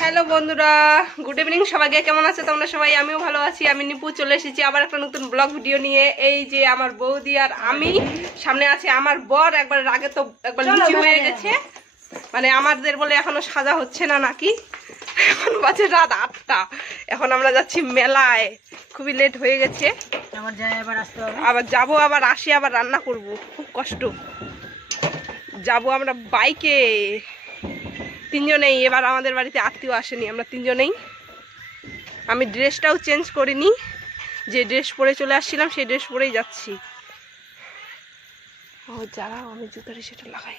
Hello বন্ধুরা, good evening সবাইকে। কেমন আছে তোমরা সবাই? আমিও ভালো আছি। আমি নিপু চলে এসেছি আবার একটা নতুন ব্লগ ভিডিও নিয়ে। এই যে আমার বৌদি আর আমি, সামনে আছে আমার বর। একবার আগে তো একবার লুচি হয়ে গেছে, মানে আমাদের বলে এখনো সাজা হচ্ছে না নাকি। এখন বাজে রাত 8টা। এখন আমরা যাচ্ছি মেলায়, খুবই লেট হয়ে গেছে। আবার যাবো, আবার আসি, আবার রান্না করব, খুব কষ্ট। যাব আমরা বাইকে, তিনজনেই। এবার আমাদের বাড়িতে আত্মীয় আসেনি, আমরা তিনজনেই। আমি ড্রেসটাও চেঞ্জ করিনি, যে ড্রেস পরে চলে আসছিলাম সেই ড্রেস পরেই যাচ্ছি। ও যারা আমি জুতারি সেটা লাগাই।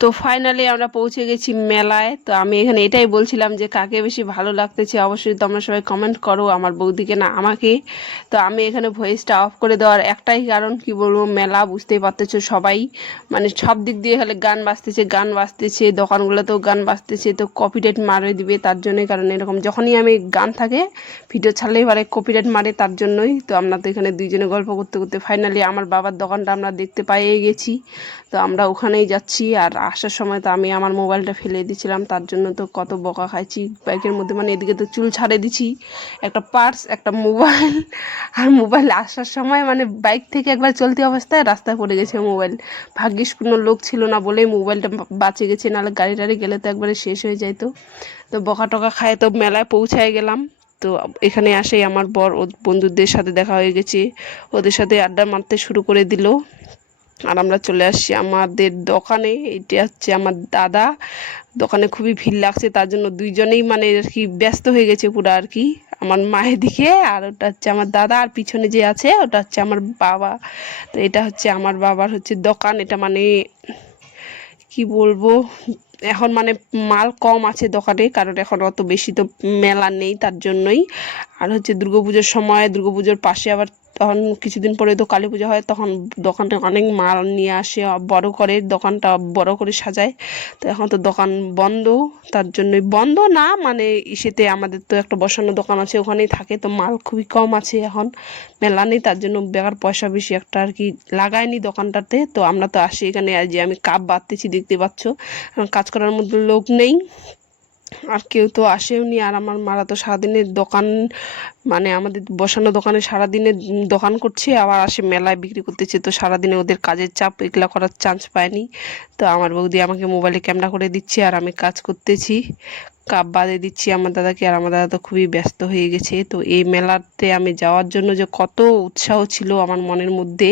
তো ফাইনালি আমরা পৌঁছে গেছি মেলায়। তো আমি এখানে এটাই বলছিলাম যে কাকে বেশি ভালো লাগতেছে অবশ্যই তোমরা সবাই কমেন্ট করো, আমার বৌদিকে না আমাকে। তো আমি এখানে ভয়েসটা অফ করে দেওয়ার একটাই কারণ, কি বলবো, মেলা বুঝতেই পারতেছো সবাই, মানে সব দিক দিয়ে হলে গান বাজতেছে, দোকানগুলোতেও গান বাজতেছে, তো কপিরাইট মারে দিবে তার জন্যই। কারণ এরকম যখনই আমি গান থাকে ভিডিও ছাড়লেই পারে কপিরাইট মারে, তার জন্যই। তো আমরা তো এখানে দুইজনে গল্প করতে করতে ফাইনালি আমার বাবার দোকানটা আমরা দেখতে পেয়ে গেছি। তো আমরা ওখানেই যাচ্ছি। আর আসার সময় তো আমি আমার মোবাইলটা ফেলে দিয়েছিলাম, তার জন্য তো কত বকা খাইছি বাইকের মধ্যে। মানে এদিকে তো চুল ছাড়ে দিছি, একটা পার্স, একটা মোবাইল। আর মোবাইল আসার সময় মানে বাইক থেকে একবার চলতি অবস্থায় রাস্তায় পড়ে গেছে মোবাইল। ভাগ্যিস কোনো লোক ছিল না বলেই মোবাইলটা বাঁচে গেছে, নাহলে গাড়ি টাড়ি গেলে তো একবারে শেষ হয়ে যাইতো। তো বকা টকা খায় তো মেলায় পৌঁছায় গেলাম। তো এখানে আসেই আমার বর ও বন্ধুদের সাথে দেখা হয়ে গেছে, ওদের সাথে আড্ডা মারতে শুরু করে দিল। আর আমরা চলে আসছি আমাদের দোকানে। এটা হচ্ছে আমার দাদা, দোকানে খুবই ভিড় লাগছে, তার জন্য দুইজনেই মানে আর কি ব্যস্ত হয়ে গেছে পুরো আর কি। আমার মায়ের দিকে, আর ওটা হচ্ছে আমার দাদা, আর পিছনে যে আছে ওটা হচ্ছে আমার বাবা। তো এটা হচ্ছে আমার বাবার হচ্ছে দোকান। এটা মানে কি বলবো, এখন মানে মাল কম আছে দোকানে, কারণ এখন অত বেশি তো মেলা নেই, তার জন্যই। আর হচ্ছে দুর্গাপুজোর সময়, দুর্গাপুজোর পাশে আবার তখন কিছুদিন পরে তো কালী পুজো হয়, তখন দোকানটা অনেক মাল নিয়ে আসে, বড় করে দোকানটা বড় করে সাজায়। তো এখন তো দোকান বন্ধ, তার জন্যই বন্ধ না, মানে ইসেতে আমাদের তো একটা বসানো দোকান আছে, ওখানেই থাকে। তো মাল খুবই কম আছে, এখন মেলা নেই, তার জন্য বেকার পয়সা বেশি একটা আর কি লাগায়নি দোকানটাতে। তো আমরা তো আসি এখানে, যে আমি কাপ বাঁধতেছি দেখতে পাচ্ছ, কাজ করার মধ্যে লোক নেই, আর কেউ তো আসেও নি। আর আমার মারা তো সারাদিনের দোকান, মানে আমাদের বসানো দোকানে সারাদিনে দোকান করছে, আবার আসে মেলায় বিক্রি করতেছে। তো সারাদিনে ওদের কাজের চাপ, এগুলা করার চান্স পায়নি। তো আমার বৌদি আমাকে মোবাইলে ক্যামেরা করে দিচ্ছে, আর আমি কাজ করতেছি, কাপ বাঁধে দিচ্ছি আমার দাদাকে। আর আমার দাদা তো খুবই ব্যস্ত হয়ে গেছে। তো এই মেলাতে আমি যাওয়ার জন্য যে কত উৎসাহ ছিল আমার মনের মধ্যে,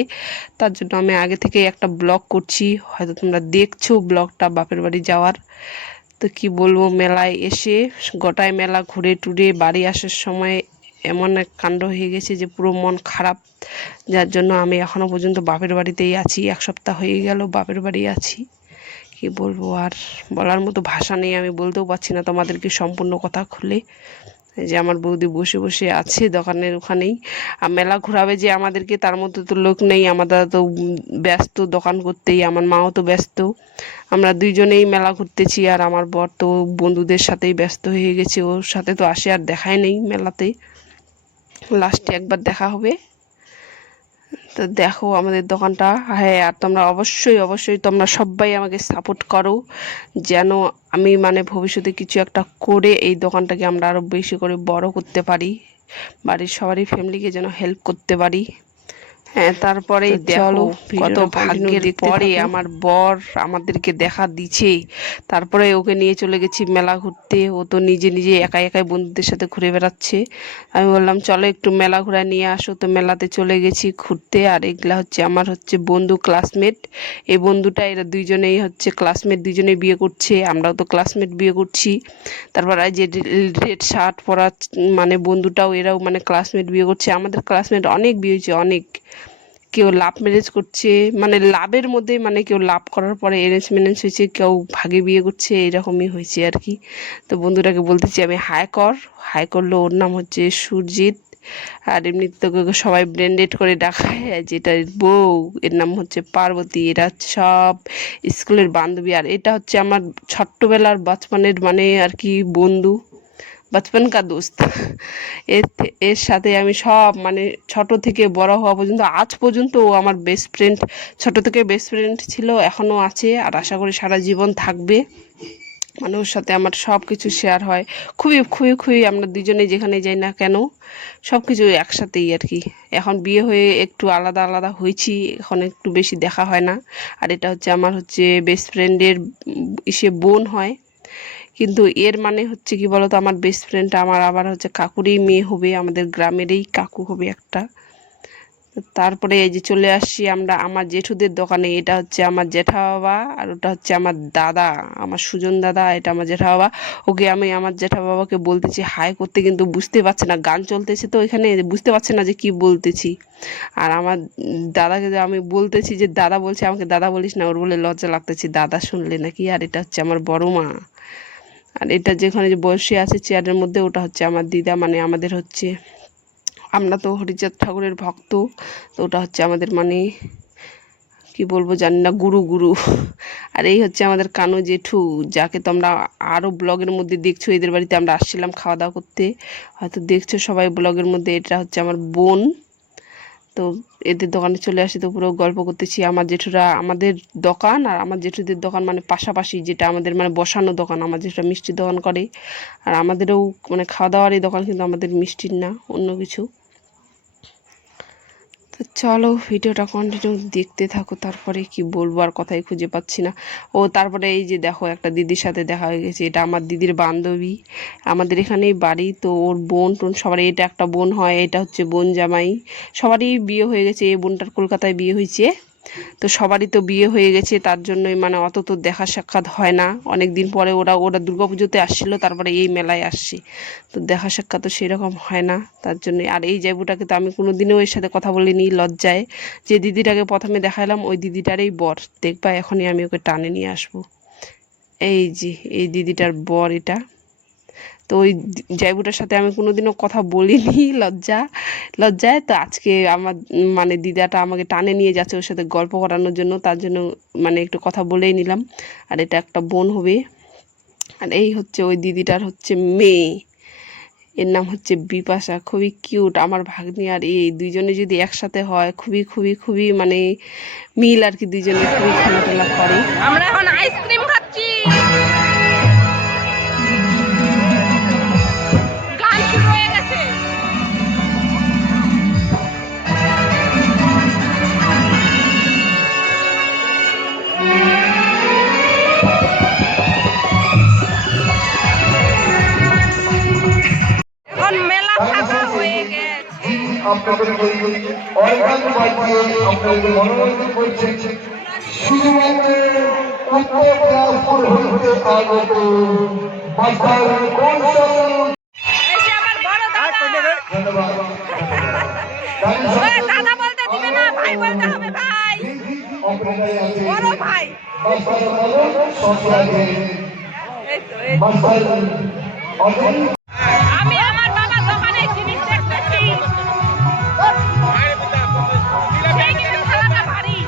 তার জন্য আমি আগে থেকে একটা ব্লগ করছি, হয়তো তোমরা দেখছো ব্লগটা বাপের বাড়ি যাওয়ার। তো কি বলবো, মেলায় এসে গোটায় মেলা ঘুরে টুরে বাড়ি আসার সময় এমন এক কাণ্ড হয়ে গেছে যে পুরো মন খারাপ, যার জন্য আমি এখনও পর্যন্ত বাপের বাড়িতেই আছি। 1 সপ্তাহ হয়ে গেল বাপের বাড়ি আছি। কি বলবো, আর বলার মতো ভাষা নেই, আমি বলতেও পারছি না তোমাদেরকে সম্পূর্ণ কথা খুলে। এই যে আমার বৌদি বসে বসে আছে দোকানের ওখানেই। আর মেলা ঘোরাবে যে আমাদেরকে, তার মধ্যে তো লোক নেই। আমার দাদা তো ব্যস্ত দোকান করতেই, আমার মাও তো ব্যস্ত, আমরা দুইজনেই মেলা ঘুরতেছি। আর আমার বর তো বন্ধুদের সাথেই ব্যস্ত হয়ে গেছে, ওর সাথে তো আসে আর দেখাই নেই মেলাতে, লাস্টে একবার দেখা হবে। তো দেখো আমাদের দোকানটা। হ্যাঁ, আর তোমরা অবশ্যই অবশ্যই তোমরা সবাই আমাকে সাপোর্ট করো, যেন আমি মানে ভবিষ্যতে কিছু একটা করে এই দোকানটাকে আমরা আরও বেশি করে বড় করতে পারি, বাড়ির সবারই ফ্যামিলিকে যেন হেল্প করতে পারি। হ্যাঁ, তারপরেই চলো কত ভাগ্যের পরে আমার বর আমাদেরকে দেখা দিচ্ছে। তারপরে ওকে নিয়ে চলে গেছি মেলা ঘুরতে। ও তো নিজে নিজে একাই একাই বন্ধুদের সাথে ঘুরে বেড়াচ্ছে। আমি বললাম চলো একটু মেলা ঘুরায় নিয়ে আসো, তো মেলাতে চলে গেছি ঘুরতে। আর এগুলা হচ্ছে আমার হচ্ছে বন্ধু, ক্লাসমেট। এই বন্ধুটা, এরা দুইজনেই হচ্ছে ক্লাসমেট, দুইজনেই বিয়ে করছে, আমরাও তো ক্লাসমেট বিয়ে করছি। তারপর এই যে রেড শার্ট পরা মানে বন্ধুটাও, এরাও মানে ক্লাসমেট বিয়ে করছে। আমাদের ক্লাসমেট অনেক বিয়ে হয়েছে, অনেক। কেউ লাভ ম্যারেজ করছে, মানে লাভের মধ্যে, মানে কেউ লাভ করার পরে অ্যারেঞ্জ ম্যারেজ হয়েছে, কেউ ভাগে বিয়ে করছে, এরকমই হয়েছে আর কি। তো বন্ধুটাকে বলতেছি আমি হাই কর, হাই করলো। ওর নাম হচ্ছে সুরজিৎ, আর এমনিতে তোকে সবাই ব্র্যান্ডেড করে ডাকায়। যেটা বউ, এর নাম হচ্ছে পার্বতী। এরা হচ্ছে সব স্কুলের বান্ধবী। আর এটা হচ্ছে আমার ছোট্টবেলার বাচপানের মানে আর কি বন্ধু, বাচপন কা দোস্ত। এর সাথে আমি সব মানে ছোট থেকে বড় হওয়া পর্যন্ত, আজ পর্যন্ত ও আমার বেস্ট ফ্রেন্ড। ছোট থেকে বেস্ট ফ্রেন্ড ছিল, এখনও আছে, আর আশা করি সারা জীবন থাকবে। মানে ওর সাথে আমার সব কিছু শেয়ার হয়, খুবই খুবই খুবই আমরা দুজনে যেখানে যাই না কেন সব কিছু একসাথেই আর কি। এখন বিয়ে হয়ে একটু আলাদা আলাদা হয়েছি, এখন একটু বেশি দেখা হয় না। আর এটা হচ্ছে আমার হচ্ছে বেস্ট ফ্রেন্ডের ইসে বোন হয়, কিন্তু এর মানে হচ্ছে কি বলতো, আমার বেস্ট ফ্রেন্ডটা আমার আবার হচ্ছে কাকুরই মেয়ে হবে, আমাদের গ্রামেরই কাকু হবে একটা। তারপরে এই যে চলে আসছি আমরা আমার জেঠুদের দোকানে। এটা হচ্ছে আমার জেঠা বাবা, আর ওটা হচ্ছে আমার দাদা, আমার সুজন দাদা, এটা আমার জেঠা বাবা। ওকে আমি আমার জেঠা বাবাকে বলতেছি হাই করতে, কিন্তু বুঝতে পারছে না, গান চলতেছে তো এখানে, বুঝতে পারছে না যে কি বলতেছি। আর আমার দাদাকে যে আমি বলতেছি যে দাদা বলছে, আমাকে দাদা বলিস না, ওর বলে লজ্জা লাগতেছে দাদা শুনলে নাকি। আর এটা হচ্ছে আমার বড় মা। আর এটা যেখানে যে বসে আছে চেয়ারের মধ্যে, ওটা হচ্ছে আমার দিদা, মানে আমাদের হচ্ছে, আমরা তো হরিচাঁদ ঠাকুরের ভক্ত, তো ওটা হচ্ছে আমাদের মানে কি বলবো জানি না, গুরু গুরু। আর এই হচ্ছে আমাদের কানু জেঠু, যাকে তোমরা আরও ব্লগের মধ্যে দেখছো, এদের বাড়িতে আমরা আসছিলাম খাওয়া দাওয়া করতে, হয়তো দেখছো সবাই ব্লগের মধ্যে। এটা হচ্ছে আমার বোন। তো এদের দোকানে চলে আসি, তো পুরো গল্প করতেছি। আমার জেঠুরা, আমাদের দোকান আর আমার জেঠুদের দোকান মানে পাশাপাশি, যেটা আমাদের মানে বসানো দোকান। আমার জেঠুরা মিষ্টির দোকান করে, আর আমাদেরও মানে খাওয়া দাওয়ারই দোকান, কিন্তু আমাদের মিষ্টির না, অন্য কিছু। তো চলো ভিডিওটা কন্টিনিউ দেখতে থাকো, তারপরে কি বলবো আর কথাই খুঁজে পাচ্ছি না। ও তারপরে এই যে দেখো একটা দিদির সাথে দেখা হয়ে গেছে, এটা আমার দিদির বান্ধবী, আমাদের এখানেই বাড়ি। তো ওর বোন টোন সবারই, এটা একটা বোন হয়, এটা হচ্ছে বোন জামাই, সবারই বিয়ে হয়ে গেছে। এই বোনটার কলকাতায় বিয়ে হয়েছে, তো সবারই তো বিয়ে হয়ে গেছে, তার জন্যই মানে অত তো দেখা সাক্ষাৎ হয় না। অনেক দিন পরে ওরা ওরা দুর্গাপুজোতে আসছিল, তারপরে এই মেলায় আসছে, তো দেখা সাক্ষাৎ তো সেরকম হয় না, তার জন্য। আর এই জায়বুটাকে তো আমি কোনোদিনও এর সাথে কথা বলিনি, লজ্জায়। যে দিদিটাকে প্রথমে দেখালাম ওই দিদিটারই বর, দেখবা এখনই আমি ওকে টানে নিয়ে আসবো। এই যে এই দিদিটার বর এটা। তো ওই জায়বুটার সাথে আমি কোনোদিনও কথা বলিনি, লজ্জায়। তো আজকে আমার মানে দিদাটা আমাকে টানে নিয়ে যাচ্ছে ওর সাথে গল্প করানোর জন্য, তার জন্য মানে একটু কথা বলেই নিলাম। আর এটা একটা বোন হবে। আর এই হচ্ছে ওই দিদিটার হচ্ছে মেয়ে, এর নাম হচ্ছে বিপাশা, খুবই কিউট আমার ভাগ্নি। আর এই দুইজনে যদি একসাথে হয়, খুবই খুবই খুবই মানে মিল আর কি, দুইজনে খুবই খেলাধুলা করে। আমরা এখন আইসক্রিম খাচ্ছি, গান শুরু হয়ে গেছে। এখন মেলা ফাঁকা হয়ে গেছে। আপনাদের অর্গান বাজিয়ে আপনাদের মনোরঞ্জন করছেন শুধুমাত্র উত্তর হইতে আগত বাজার কৌশল। এসে আমার বড় দাদা। ধন্যবাদ। দাদা বলতে দিবে না, ভাই বলতে হবে, ভাই, বড় ভাই। আমি আমার বাবার দোকানে জিনিস দেখতেছি, সেই কিন্তু খেলাটা ভারী।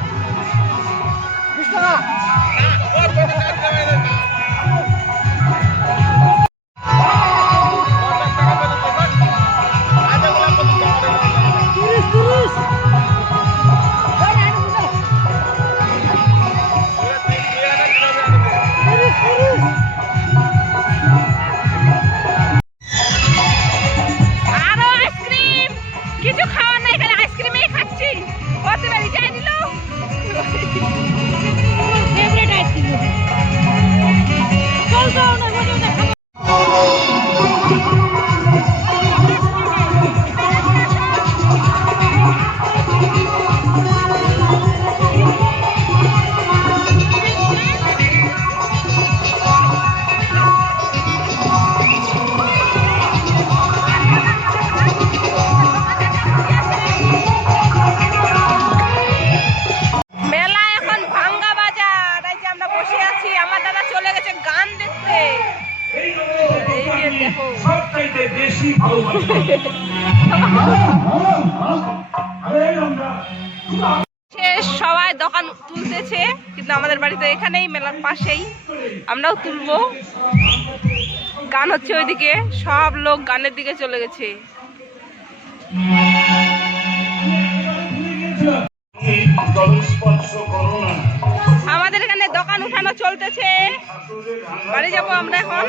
আরো আইসক্রিম, কিছু খাওয়ার নাই, খালি আইসক্রিমই খাচ্ছি। কত বেরি যাই দিল ফেভারিট আইসক্রিম। চল চল না ভিডিওটা খাবো। মেলা এখন ভাঙ্গা বাজার, এই যে আমরা বসে আছি, আমার দাদা চলে গেছে গান দেখতে। এই যে দেখো সবচাইতে বেশি ভালোবাসা সবাই দোকান তুলতেছে, কিন্তু আমাদের বাড়িতে এখানেই মেলার পাশেই, আমরাও তুলবো। গান হচ্ছে ওইদিকে, সব লোক গানের দিকে চলে গেছে। আমাদের এখানে দোকান উঠানো এখনো চলতেছে, বাড়ি যাবো আমরা এখন।